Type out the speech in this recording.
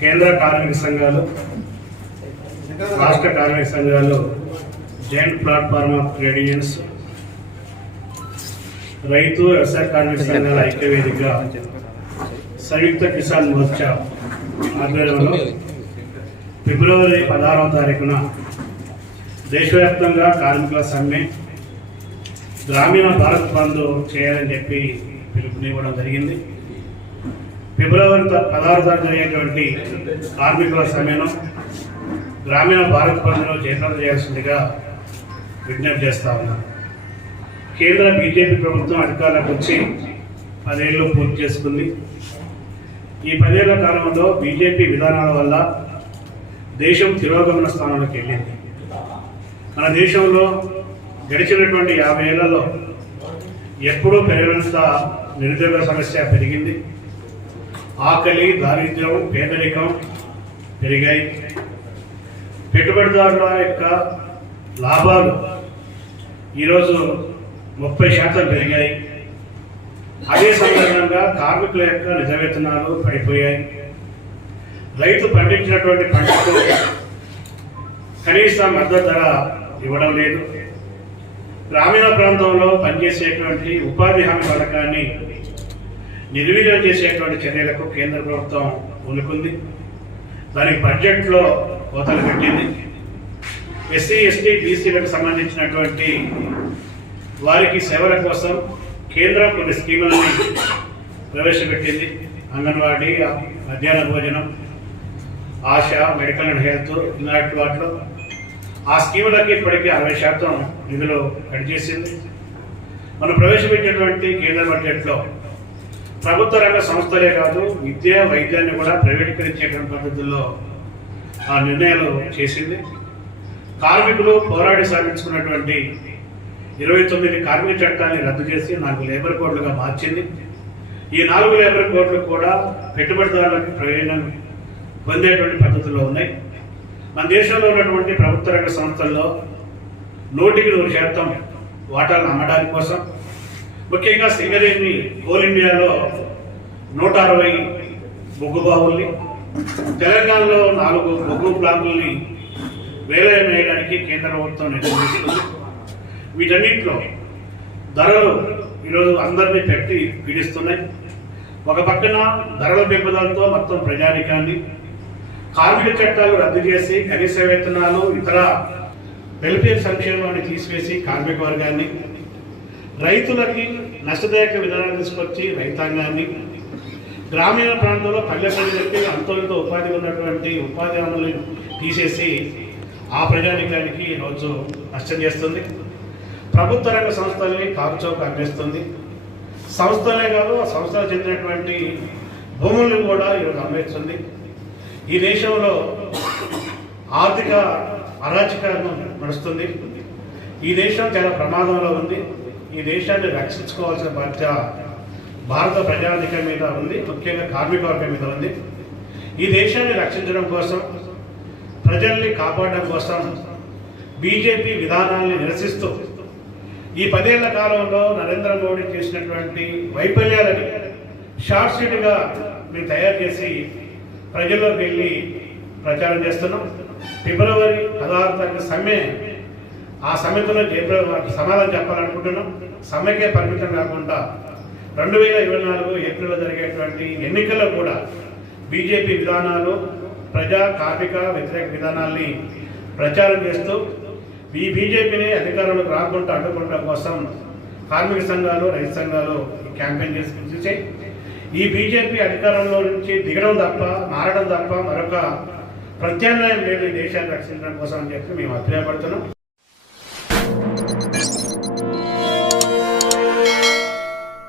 కేంద్ర కార్మిక సంఘాలు రాష్ట్ర కార్మిక సంఘాలు joint platform of trade unions రైతు వ్యవసాయ కార్మిక సంఘాల ఐక్యవేదిక సంయుక్త కిసాన్ మోర్చా ఆధ్వర్యంలో ఫిబ్రవరి పదహారవ తారీఖున దేశవ్యాప్తంగా కార్మికుల సమ్మె గ్రామీణ భారత్ బంద్ చేయాలని చెప్పి పిలుపునివ్వడం జరిగింది. ఫిబ్రవరి త- పదహారు తారీఖు జరిగేటువంటి కార్మికుల సమ్మెను గ్రామీణ భారత్ బంద్ను జయప్రదం చేయాల్సిందిగా విజ్ఞప్తి చేస్తా ఉన్నాను కేంద్ర బీజేపీ ప్రభుత్వం అధికారంలోకి వచ్చి పదేళ్ళు పూర్తి చేసుకుంది. ఈ పదేళ్ళ కాలంలో బీజేపీ విధానాల వల్ల దేశం తిరోగమన స్థానంలోకి వెళ్ళింది. మన దేశంలో గడిచినటువంటి యాభై ఏళ్ళలో ఎప్పుడూ పెరిగినంత నిరుద్యోగ సమస్య పెరిగింది. ఆకలి దారిద్ర్యం పేదరికం పెరిగాయి. పెట్టుబడిదారుల యొక్క లాభాలు ఈరోజు ముప్పై శాతం పెరిగాయి. అదే సందర్భంగా కార్మికుల యొక్క నిజ వేతనాలు పడిపోయాయి. రైతు పండించినటువంటి పంటకు కనీస మద్దతు ధర ఇవ్వడం లేదు. గ్రామీణ ప్రాంతంలో పనిచేసేటువంటి ఉపాధి హామీ పథకాన్ని నిర్వీర్యం చేసేటువంటి చర్యలకు కేంద్ర ప్రభుత్వం పూనుకుంది దానికి బడ్జెట్లో కోతలు పెట్టింది. ఎస్సీ ఎస్టీ బీసీలకు సంబంధించినటువంటి వారికి సేవల కోసం కేంద్రం కొన్ని స్కీములని ప్రవేశపెట్టింది. అంగన్వాడీ మధ్యాహ్న భోజనం ఆశ మెడికల్ అండ్ హెల్త్ ఇలాంటి వాటిలో ఆ స్కీములకి ఇప్పటికీ అరవై శాతం నిధులు కట్ చేసింది. మనం ప్రవేశపెట్టినటువంటి కేంద్ర బడ్జెట్లో ప్రభుత్వ రంగ సంస్థలే కాదు విద్య వైద్యాన్ని కూడా ప్రైవేటీకరించేటువంటి పద్ధతుల్లో ఆ నిర్ణయాలు చేసింది. కార్మికులు పోరాడి సాధించుకున్నటువంటి ఇరవై తొమ్మిది కార్మిక చట్టాన్ని రద్దు చేసి నాలుగు లేబర్ కోడ్లుగా మార్చింది. ఈ నాలుగు లేబర్ కోడ్లు కూడా పెట్టుబడిదారులకు ప్రయోజనం పొందేటువంటి పద్ధతుల్లో ఉన్నాయి. మన దేశంలో ఉన్నటువంటి ప్రభుత్వ రంగ సంస్థల్లో నూటికి నూరు శాతం వాటాలను అమ్మడానికి కోసం ముఖ్యంగా సింగరేణి కోల్ ఇండియాలో నూట అరవై బొగ్గు బావుల్ని తెలంగాణలో నాలుగు బొగ్గు ప్లాంకుల్ని వేలయం వేయడానికి కేంద్ర ప్రభుత్వం నిర్ణయించింది వీటన్నింటిలో ధరలు ఈరోజు అందరినీ పెట్టి పీడిస్తున్నాయి. ఒక పక్కన ధరల పెంపుదలతో మొత్తం ప్రజానికాన్ని కార్మిక చట్టాలు రద్దు చేసి కనీస వేతనాలు ఇతర వెల్ఫేర్ సంక్షేమాన్ని తీసివేసి కార్మిక వర్గాన్ని రైతులకి నష్టదాయక విధానాలు తీసుకొచ్చి రైతాంగాన్ని గ్రామీణ ప్రాంతంలో పల్లె ప్రజలకి అంతో ఇంతో ఉపాధి ఉన్నటువంటి ఉపాధి హామీలు తీసేసి ఆ ప్రజానికానికి ఈరోజు నష్టం చేస్తుంది. ప్రభుత్వ రంగ సంస్థల్ని కాకుచౌక అమ్మేస్తుంది. సంస్థలే కాదు ఆ సంస్థలకు చెందినటువంటి భూములను కూడా ఈరోజు అమ్మేస్తుంది. ఈ దేశంలో ఆర్థిక అరాచకాలను నడుస్తుంది. ఈ దేశం చాలా ప్రమాదంలో ఉంది. ఈ దేశాన్ని రక్షించుకోవాల్సిన బాధ్యత భారత ప్రజానిక మీద ఉంది. ముఖ్యంగా కార్మిక వర్గం మీద ఉంది. ఈ దేశాన్ని రక్షించడం కోసం ప్రజల్ని కాపాడడం కోసం బీజేపీ విధానాల్ని నిరసిస్తూ ఈ పదేళ్ళ కాలంలో నరేంద్ర మోడీ చేసినటువంటి వైఫల్యాలని షార్ట్ షీట్గా మేము తయారు చేసి ప్రజల్లోకి వెళ్ళి ప్రచారం చేస్తున్నాం. ఫిబ్రవరి పదహారు తారీఖు సమ్మె. ఆ సమ్మెతో జయప్రద సమాధానం చెప్పాలనుకుంటున్నాం. సమ్మెకే పరిమితం కాకుండా రెండు వేల ఇరవై నాలుగు ఏప్రిల్లో జరిగేటువంటి ఎన్నికల్లో కూడా బీజేపీ విధానాలు ప్రజా కార్మిక వ్యతిరేక విధానాల్ని ప్రచారం చేస్తూ ఈ బీజేపీని అధికారంలోకి రాకుండా అడ్డుకోవడం కోసం కార్మిక సంఘాలు రైతు సంఘాలు క్యాంపెయిన్ చేసి చూసాయి. ఈ బీజేపీ అధికారంలో నుంచి దిగడం తప్ప మారడం తప్ప మరొక ప్రత్యామ్నాయం లేదు ఈ దేశాన్ని రక్షించడం కోసం అని చెప్పి మేము అభిప్రాయపడుతున్నాం.